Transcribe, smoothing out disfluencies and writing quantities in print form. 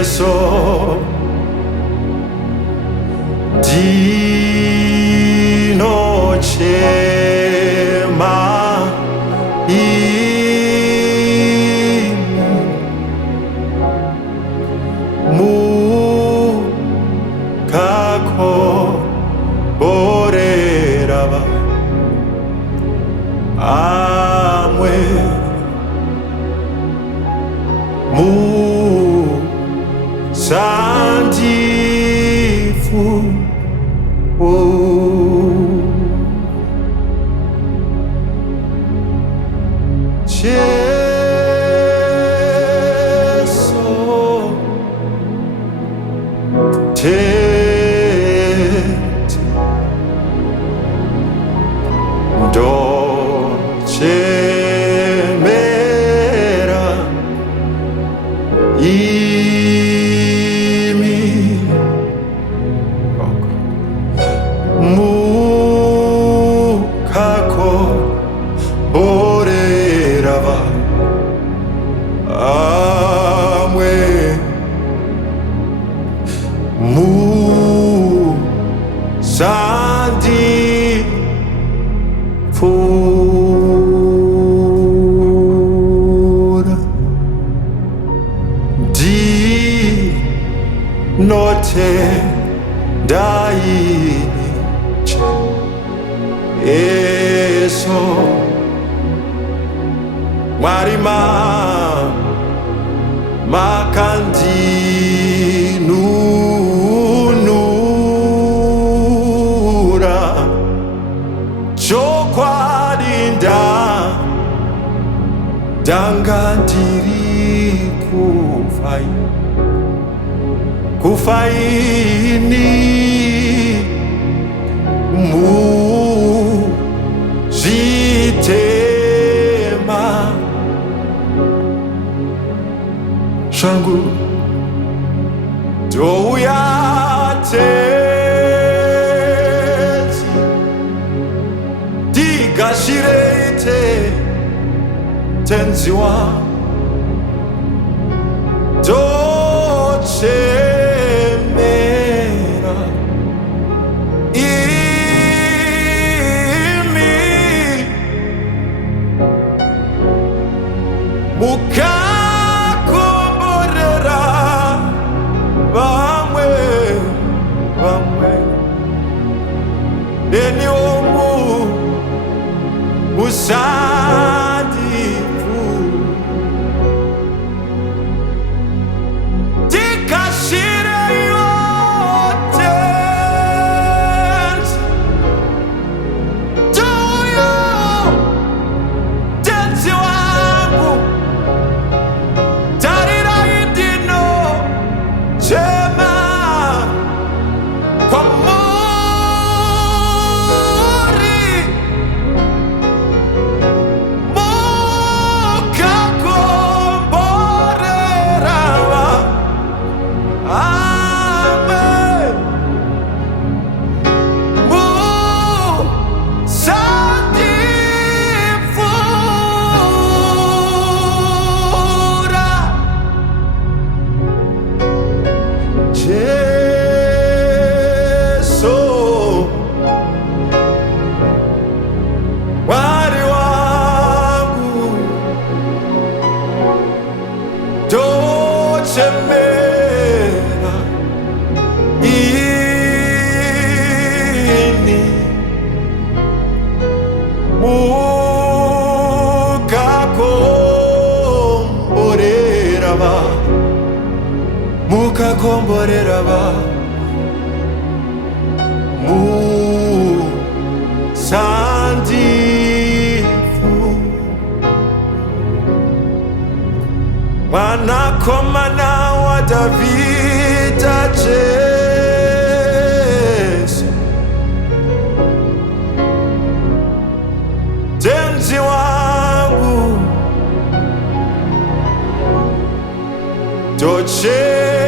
Yeso dino chema mu kako boreraba amwe mu sandifu Jesu tet dolce mera imi mukako borerava amwe mu sandi fura di note dai eso marima makandi nunura chokwarinda dangandiri kufaini muzitema shangu douyatezi digashirete tenziwa dochemera imi mukakomborera bamwe deni omu musadifu dikashire yote doyo tenzi wangu tarira idino chema kwa dochemera ini mukakomborerava mu sandifu mwanakomana wa Davida Jesu tenzi wangu doche